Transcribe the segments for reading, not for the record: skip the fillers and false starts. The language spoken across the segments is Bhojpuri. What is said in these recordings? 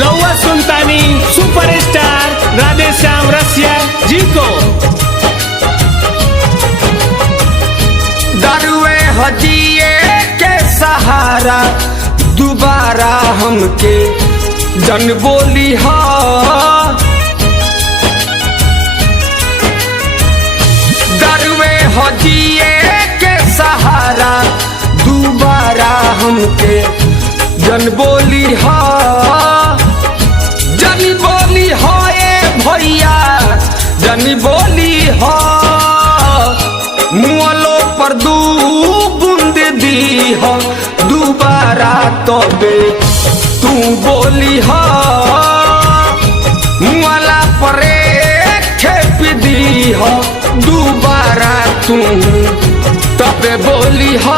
रउआ सुनतानी सुपरस्टार राधेश्याम रसिया जी को। दारुए हजिए के सहारा दोबारा हमके जन बोली हा। दारुए हजिए के सहारा दोबारा हमके जन बोली हा। जन बोली हा ए भैया जन बोली हा। मुआलो पर दू बूंद दी हो दोबारा तबे तू बोली हो। मुआला पर खेप दी हो दोबारा तू तबे बोली हो।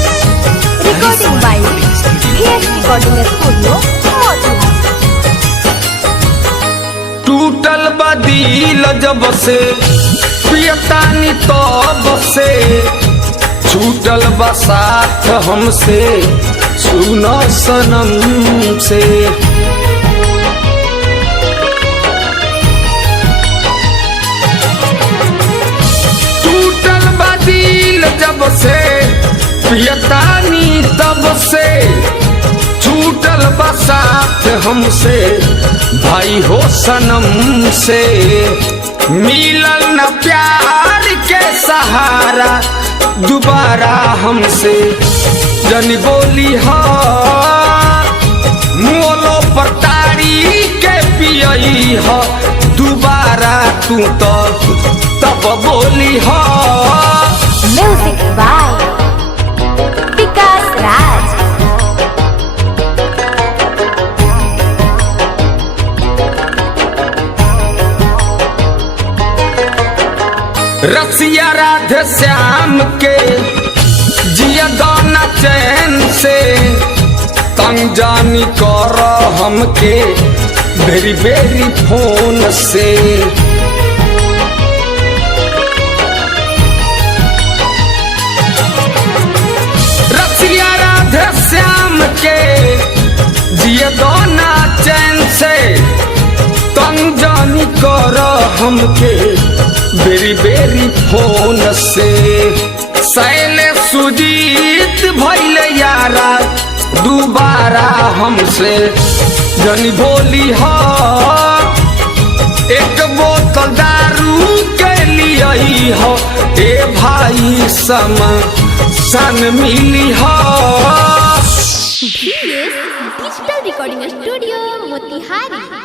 Recording by VS Recording Studio, Motiha। टूटल बदील जब से पियतानी तब से छूटल बसात हमसे सुनो सनम से। टूटल बदील जब से पियतानी तब से छूटल बसात हमसे भाई हो सनम से। मिलल न प्यार के सहारा दोबारा हमसे जन बोली हा। मोलो पर तारी के पियई हा दोबारा तू तब बोली हा। Music by Vikas Raj। रसिया राधे श्याम के जिया गाना चैन से तंग जानी कर हमके बेरी बेरी फोन से। रसिया राधे श्याम के जिया गाना चैन से तंग जानी कर हमके बेरी बेरी फोन से। सैले सुजीत भैले यारा दोबारा हमसे जन बोली हा। एक बोतल दारू के लिए हो ए भाई सम सन मिली हा। VS Digital Recording Studio, Motihari।